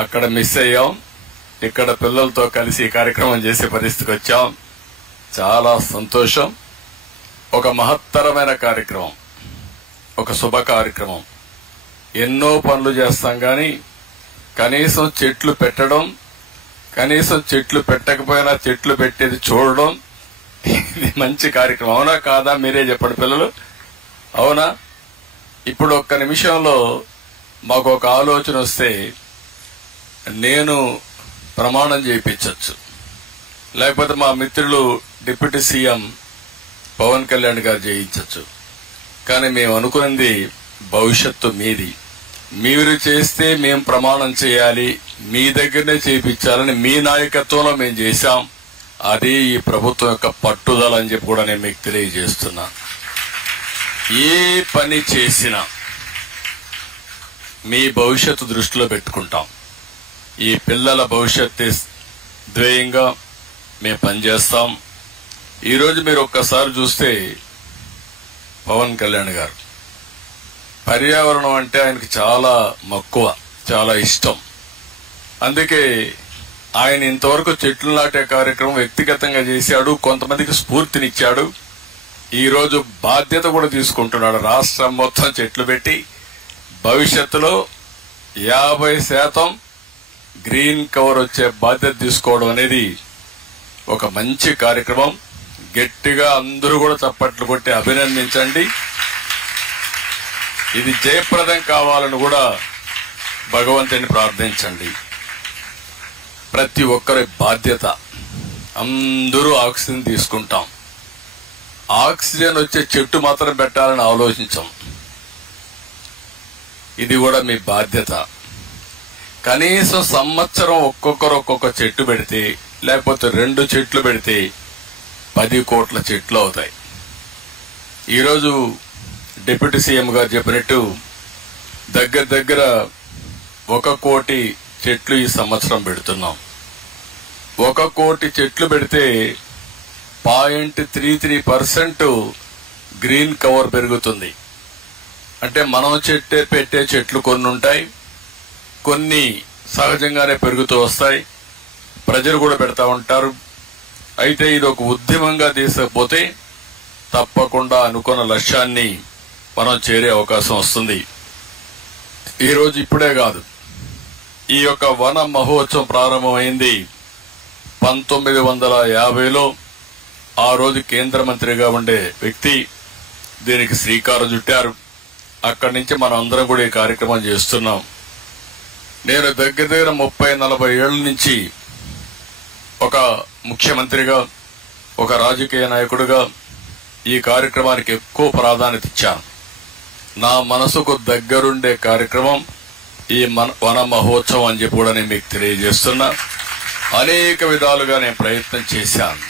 అక్కడ మిస్ అయ్యాం. ఇక్కడ పిల్లలతో కలిసి కార్యక్రమం చేసే పరిస్థితికి వచ్చాం. చాలా సంతోషం. ఒక మహత్తరమైన కార్యక్రమం, ఒక శుభ కార్యక్రమం. ఎన్నో పనులు చేస్తాం గాని కనీసం చెట్లు పెట్టడం, కనీసం చెట్లు పెట్టకపోయినా చెట్లు పెట్టేది చూడడం, ఇది మంచి కార్యక్రమం. అవునా కాదా? మీరే చెప్పండి పిల్లలు, అవునా? ఇప్పుడు ఒక్క నిమిషంలో మాకు ఒక ఆలోచన వస్తే నేను ప్రమాణం చేయించవచ్చు, లేకపోతే మా మిత్రులు డిప్యూటీ సీఎం పవన్ కళ్యాణ్ గారు చేయించవచ్చు. కానీ మేము అనుకున్నది భవిష్యత్తు మీది. మీరు చేస్తే మేం ప్రమాణం చేయాలి, మీ దగ్గరనే చేయించాలని మీ నాయకత్వంలో మేము చేశాం. అది ఈ ప్రభుత్వం యొక్క పట్టుదల అని చెప్పి కూడా నేను మీకు తెలియజేస్తున్నా. ఏ పని చేసినా మీ భవిష్యత్తు దృష్టిలో పెట్టుకుంటాం. ఈ పిల్లల భవిష్యత్తు ధ్యేయంగా మేము పనిచేస్తాం. ఈరోజు మీరు ఒక్కసారి చూస్తే పవన్ కళ్యాణ్ గారు పర్యావరణం అంటే ఆయనకి చాలా మక్కువ, చాలా ఇష్టం. అందుకే ఆయన ఇంతవరకు చెట్లు నాటే కార్యక్రమం వ్యక్తిగతంగా చేశాడు, కొంతమందికి స్ఫూర్తినిచ్చాడు. ఈరోజు బాధ్యత కూడా తీసుకుంటున్నాడు. రాష్ట్రం మొత్తం చెట్లు పెట్టి భవిష్యత్తులో 50% గ్రీన్ కవర్ వచ్చే బాధ్యత తీసుకోవడం అనేది ఒక మంచి కార్యక్రమం. గట్టిగా అందరూ కూడా చప్పట్లు కొట్టి అభినందించండి. ఇది జయప్రదం కావాలని కూడా భగవంతుని ప్రార్థించండి. ప్రతి ఒక్కరి బాధ్యత. అందరూ ఆక్సిజన్ తీసుకుంటాం, ఆక్సిజన్ వచ్చే చెట్టు మాత్రం పెట్టాలని ఆలోచించాం. ఇది కూడా మీ బాధ్యత. కనీసం సంవత్సరం ఒక్కొక్కరు ఒక్కొక్క చెట్టు పెడితే, లేకపోతే 2 చెట్లు పెడితే 10 కోట్ల చెట్లు అవుతాయి. ఈరోజు డిప్యూటీ సీఎం గారు చెప్పినట్టు దగ్గర 1 కోటి చెట్లు ఈ సంవత్సరం పెడుతున్నాం. 1 కోటి చెట్లు పెడితే 0.33% గ్రీన్ కవర్ పెరుగుతుంది. అంటే మనం పెట్టే చెట్లు కొన్ని ఉంటాయి, కొన్ని సహజంగానే పెరుగుతూ వస్తాయి. ప్రజలు కూడా పెడతా ఉంటారు. అయితే ఇది ఒక ఉద్యమంగా తీసుకపోతే తప్పకుండా అనుకున్న లక్ష్యాన్ని మనం చేరే అవకాశం వస్తుంది. ఈరోజు ఇప్పుడే కాదు, ఈ యొక్క వన మహోత్సవం ప్రారంభమైంది 1950లో. ఆ రోజు కేంద్ర మంత్రిగా ఉండే వ్యక్తి దీనికి శ్రీకారం చుట్టారు. అక్కడి నుంచి మనం అందరం కూడా ఈ కార్యక్రమం చేస్తున్నాం. నేను దగ్గర 30-40 ఏళ్ల నుంచి ఒక ముఖ్యమంత్రిగా, ఒక రాజకీయ నాయకుడిగా ఈ కార్యక్రమానికి ఎక్కువ ప్రాధాన్యత ఇచ్చాను. నా మనసుకు దగ్గరుండే కార్యక్రమం ఈ వన మహోత్సవం అని చెప్పి కూడా నేను మీకు తెలియజేస్తున్నా. అనేక విధాలుగా నేను ప్రయత్నం చేశాను.